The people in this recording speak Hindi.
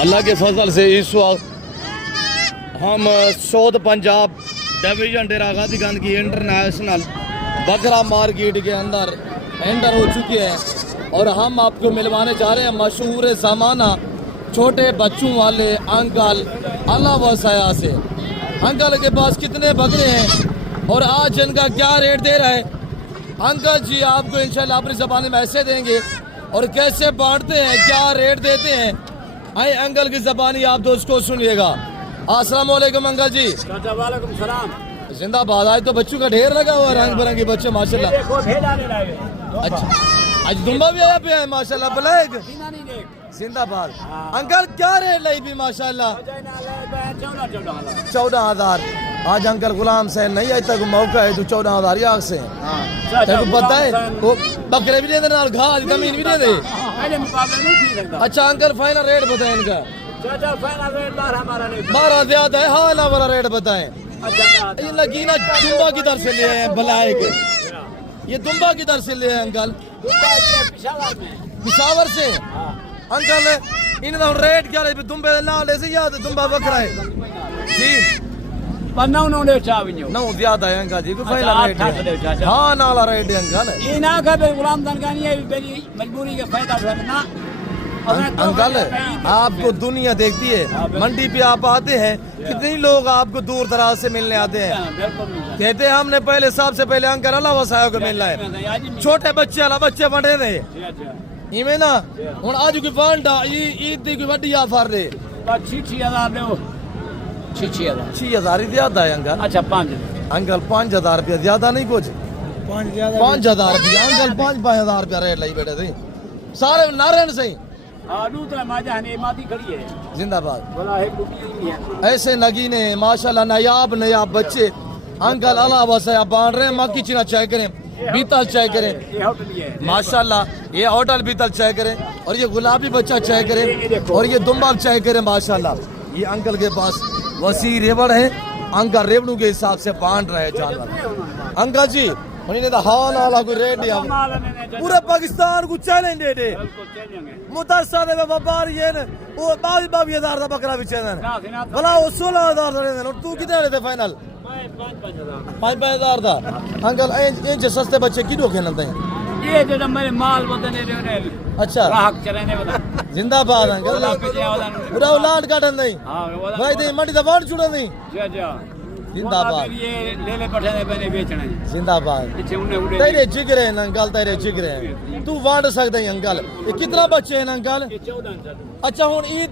अल्लाह के फजल से इस वक्त हम सऊद पंजाब डिवीजन डेरा गाजी गंज की इंटरनेशनल बकरा मार्केट के अंदर एंटर हो चुके हैं और हम आपको मिलवाने जा रहे हैं मशहूर ज़माना छोटे बच्चों वाले अंकल अल्लाह वसाया से। अंकल के पास कितने बकरे हैं और आज इनका क्या रेट दे रहा है अंकल जी आपको इंशाल्लाह अपनी ज़बान में ऐसे देंगे और कैसे बांटते हैं, क्या रेट देते हैं। आए अंकल की ज़बानी आप दोस्तों सुनिएगा। अस्सलाम वालेकुम अंकल जी। वालेकुम सलाम। जिंदाबाद। आज तो बच्चों का ढेर लगा हुआ है, रंग बिरंगे बच्चे माशाल्लाह। अच्छा आज दुम्बा भी आया पे है माशाल्लाह ब्लैक। जिंदाबाद। अंकल क्या रेट लाई भी माशाल्लाह? 14,000। आज अंकल गुलाम से नहीं आज तक मौका है तो 14,000 यहाँ से तेरे को पता है वो बकरे भी दे दे नाल घास जमीन भी दे दे। अच्छा अंकल फाइनल रेट बताएं इनका। 12 ज्यादा है। हाँ ना वाला रेट बताएं। ये लगीना दुम्बा किधर से लिए हैं ब्लैक? ये दुम्बा किधर से लिए हैं अंकल? पिशावर से। अंकल इन रेट क्या है दुम्बे नाल ऐसे याद दुम्बा बकरा है जी? नौ ज्यादा है अंकल जी। फाइनल रेट है। हाँ नाला रेट है अंकल। ये ना कर गुलाम दनकानी है मेरी मजबूरी का फायदा उठाना। अंकल आपको दुनिया देखती है, मंडी पे आप आते हैं कितने लोग आपको दूर दराज से मिलने आते हैं। कहते हैं हमने पहले सबसे पहले अंकल अल्लाह वसाया को मिलना है। छोटे बच्चे अल्लाह बच्चे बड़े थे इवें ना हुन आज की फंड ईद दी कोई वड्डी ऑफर दे 6,000 दो 6,000 ही ज्यादा है अंकल। अच्छा 5 अंकल 5,000 रुपया ज्यादा नहीं कुछ 5,000 रुपया अंकल 5,000 रुपया रेट लाई बैठे थे सारे नारायण सही। जिंदाबाद। ऐसे नगीने माशाल्लाह नायाब नायाब बच्चे अंकल अल्लाह वसाया बांध रहे हैं। मक्की चीना चेक करें, बीतल चेक करें माशाल्लाह। ये होटल बीतल चेक करें और ये गुलाबी बच्चा चेक करें और ये दुम्बा चेक करें माशाल्लाह। ये अंकल के पास वसी रेवड़ है। अंकल रेवड़ू के हिसाब से बांध रहे जानवर। अंकल जी उन्हें तो हाँ नाला कोई रेट नहीं पूरे पाकिस्तान को चैलेंज दे मुतासा दे व्यापारी है न वो 22,000 का बकरा बेचे न भला वो 16,000 दे और तू कितने दे फाइनल 5,000 का। अंकल इंच सस्ते बच्चे किलो के नते ये जो मेरे माल बदने दे। अच्छा ग्राहक चलाने वाला जिंदाबाद अंकल पूरा लाड काटन नहीं भाई दे मंडी दा वाड़ छुड़न नहीं। जिंदाबाद। ये ले ले पठे बने बेचना है। जिंदाबाद। तेरे जिगरे हैं अंकल तेरे जिगरे हैं तू वाड़ सकते हैं अंकल। ये कितना बच्चे हैं अंकल? 14। अच्छा हुन ईद